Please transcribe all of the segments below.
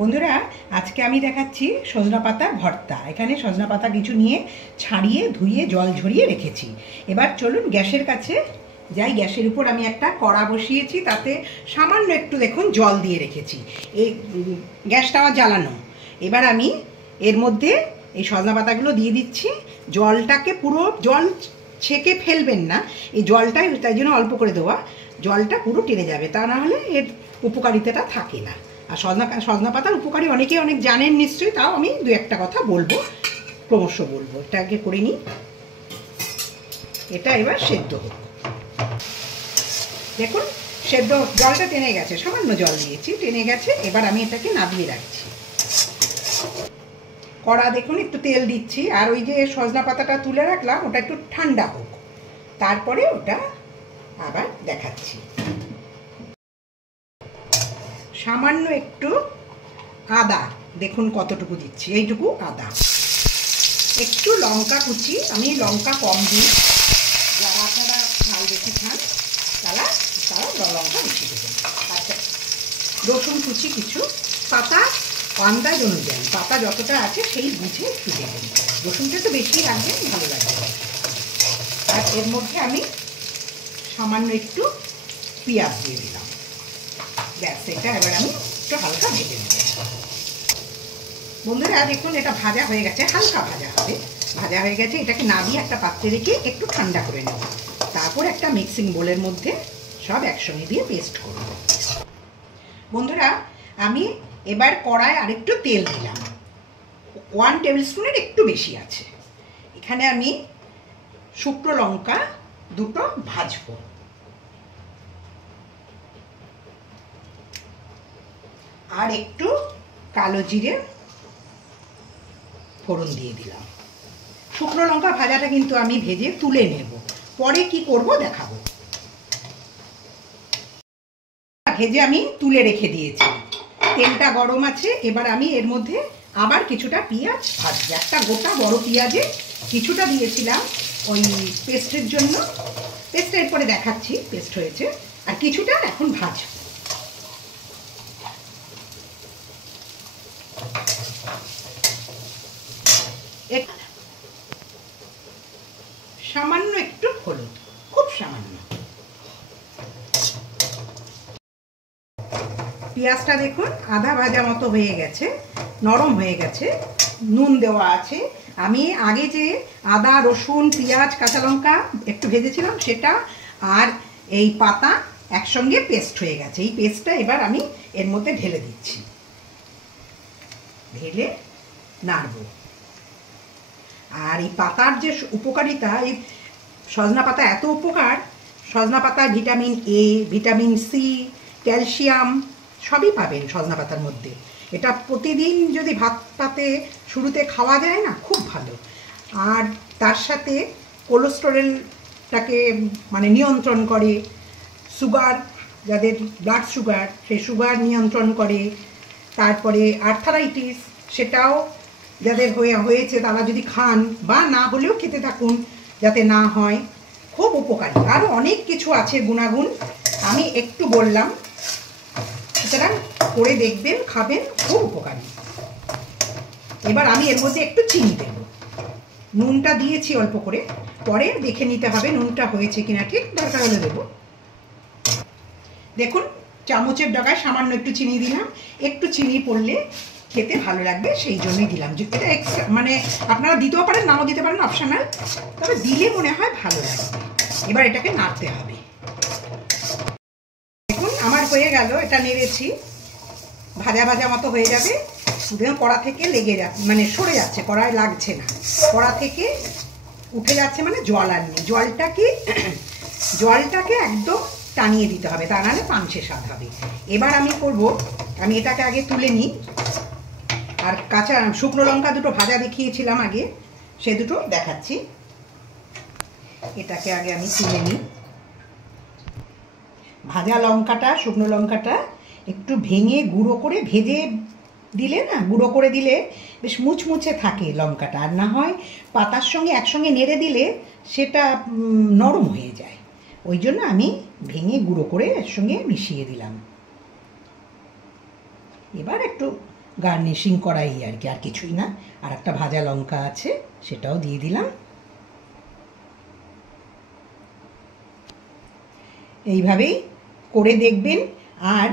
বন্ধুরা, আজকে আমি দেখাচ্ছি সজনা পাতার ভর্তা। এখানে সজনা পাতা কিছু নিয়ে ছাড়িয়ে ধুয়ে জল ঝরিয়ে রেখেছি। এবার চলুন গ্যাসের কাছে যাই। গ্যাসের উপর আমি একটা কড়া বসিয়েছি, তাতে সামান্য একটু দেখুন জল দিয়ে রেখেছি। এই গ্যাসটা আমার জ্বালানো। এবার আমি এর মধ্যে এই সজনা পাতাগুলো দিয়ে দিচ্ছি। জলটাকে পুরো জল ছেঁকে ফেলবেন না, এই জলটাই তাই জন্য অল্প করে দেওয়া। জলটা পুরো টেনে যাবে, তা না হলে এর উপকারিতাটা থাকে না। আর সজনা পাতার উপকারী অনেকে অনেক জানেন নিশ্চয়ই, তাও আমি দু একটা কথা বলবো, ক্রমশ বলবো। এটা আগে করে নিই। এটা এবার সেদ্ধ হোক। দেখুন সেদ্ধ জলটা টেনে গেছে, সামান্য জল দিয়েছি, টেনে গেছে। এবার আমি এটাকে নামিয়ে রাখছি। কড়া দেখুন একটু তেল দিচ্ছি, আর ওই যে সজনা পাতাটা তুলে রাখলাম ওটা একটু ঠান্ডা হোক, তারপরে ওটা আবার দেখাচ্ছি। সামান্য একটু আদা, দেখুন কতটুকু দিচ্ছি, এইটুকু আদা। একটু লঙ্কা কুচি, আমি লঙ্কা কম দিই, যারা আপনারা ঝাল বেশি খান তারা লঙ্কা বেশি দেবেন। আচ্ছা, রসুন কুচি কিছু, পাতা আন্দাজ অনুযায়ী, পাতা যতটা আছে সেই বুঝে একটু দেবেন। রসুনটা একটু বেশি রাখবেন, ভালো লাগবে। আর এর মধ্যে আমি সামান্য একটু পেঁয়াজ দিয়ে দিলাম। ব্যাস, এটা এবার আমি একটু হালকা ভেজে নেব। বন্ধুরা দেখুন এটা ভাজা হয়ে গেছে, হালকা ভাজা হবে, ভাজা হয়ে গেছে। এটাকে নামিয়ে একটা পাত্রে রেখে একটু ঠান্ডা করে নেব। তারপর একটা মিক্সিং বোলের মধ্যে সব একসঙ্গে দিয়ে পেস্ট করব। বন্ধুরা, আমি এবার কড়ায় আরেকটু তেল দিলাম, 1 টেবিল স্পুনের একটু বেশি আছে। এখানে আমি শুকনো লঙ্কা দুটো ভাজবো। আর একটু কালো জিরে ফোড়ন দিয়ে দিলাম। শুকনো লঙ্কা ভাজাটা কিন্তু আমি ভেজে তুলে নেব, পরে কি করব দেখাবো। ভেজে আমি তুলে রেখে দিয়েছি, তেলটা গরম আছে। এবার আমি এর মধ্যে আবার কিছুটা পেঁয়াজ ভাজবো। একটা গোটা বড় পেঁয়াজে কিছুটা দিয়েছিলাম ওই পেস্টের জন্য, পেস্টের পরে দেখাচ্ছি পেস্ট হয়েছে। আর কিছুটা এখন ভাজবো। সামান্য একটু হলুদ, খুব সামান্য। পেঁয়াজটা দেখুন আধা ভাজা মতো হয়ে গেছে, নরম হয়ে গেছে। নুন দেওয়া আছে। আমি আগে যে আদা রসুন পেঁয়াজ কাঁচা লঙ্কা একটু ভেজেছিলাম সেটা, আর এই পাতা একসঙ্গে পেস্ট হয়ে গেছে। এই পেস্টটা এবার আমি এর মধ্যে ঢেলে দিচ্ছি, ঢেলে নাড়ব। আর এই পাতার যে উপকারিতা, এই সজনা পাতা এত উপকার। সজনা পাতায় vitamin A, vitamin C, calcium সবই পাবেন সজনা পাতার মধ্যে। এটা প্রতিদিন যদি ভাত পাতে শুরুতে খাওয়া যায় না, খুব ভালো। আর তার সাথে কোলেস্টেরলটাকে মানে নিয়ন্ত্রণ করে, সুগার যাদের ব্লাড সুগার, সেই সুগার নিয়ন্ত্রণ করে। তারপরে আর্থারাইটিস, সেটাও যাদের হয়েছে তারা যদি খান, বা না হলেও খেতে থাকুন যাতে না হয়, খুব উপকারী। আরও অনেক কিছু আছে গুণাগুণ, আমি একটু বললাম। সুতরাং করে দেখবেন, খাবেন, খুব উপকারী। এবার আমি এর মধ্যে একটু চিনি দেব। নুনটা দিয়েছি অল্প করে, পরে দেখে নিতে হবে নুনটা হয়েছে কিনা, ঠিক দরকার হলে দেবো। দেখুন চামচের ডগায় সামান্য একটু চিনি দিলাম। একটু চিনি পড়লে খেতে ভালো লাগবে, সেই জন্যই দিলাম। এটা এক্সট্রা, মানে আপনারা দিতেও পারেন, নাও দিতে পারেন, অপশনাল, তবে দিলে মনে হয় ভালো লাগবে। এবার এটাকে নাড়তে হবে। দেখুন আমার হয়ে গেল, এটা নেড়েছি, ভাজা ভাজা মতো হয়ে যাবে। কড়া থেকে লেগে যাচ্ছে, মানে সরে যাচ্ছে, কড়ায় লাগছে না, কড়া থেকে উঠে যাচ্ছে, মানে জল আর নেই। জলটাকে একদম টানিয়ে দিতে হবে, তা নাহলে পাঞ্চে স্বাদ হবে। এবার আমি করব, আমি এটাকে আগে তুলে নিই। আর কাঁচা শুকনো লঙ্কা দুটো ভাজা দেখিয়েছিলাম আগে, সে দুটো দেখাচ্ছি। এটাকে আগে আমি তুলে নিই। ভাজা লঙ্কাটা, শুকনো লঙ্কাটা একটু ভেঙে গুঁড়ো করে ভেজে দিলে না, গুঁড়ো করে দিলে বেশ মুচমুচে থাকে লঙ্কাটা। আর না হয় পাতার সঙ্গে একসঙ্গে নেড়ে দিলে সেটা নরম হয়ে যায়। ওই জন্য আমি ভেঙে গুঁড়ো করে এর সঙ্গে মিশিয়ে দিলাম। এবার একটু গার্নিশিং করাই আর কি, আর কিছুই না। আর একটা ভাজা লঙ্কা আছে, সেটাও দিয়ে দিলাম। এইভাবেই করে দেখবেন। আর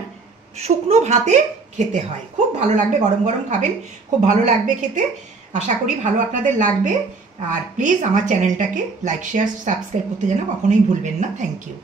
শুকনো ভাতে খেতে হয়, খুব ভালো লাগবে। গরম গরম খাবেন, খুব ভালো লাগবে খেতে। আশা করি ভালো আপনাদের লাগবে। আর প্লিজ আমার চ্যানেলটাকে লাইক শেয়ার সাবস্ক্রাইব করতে যেন কখনোই ভুলবেন না। Thank you.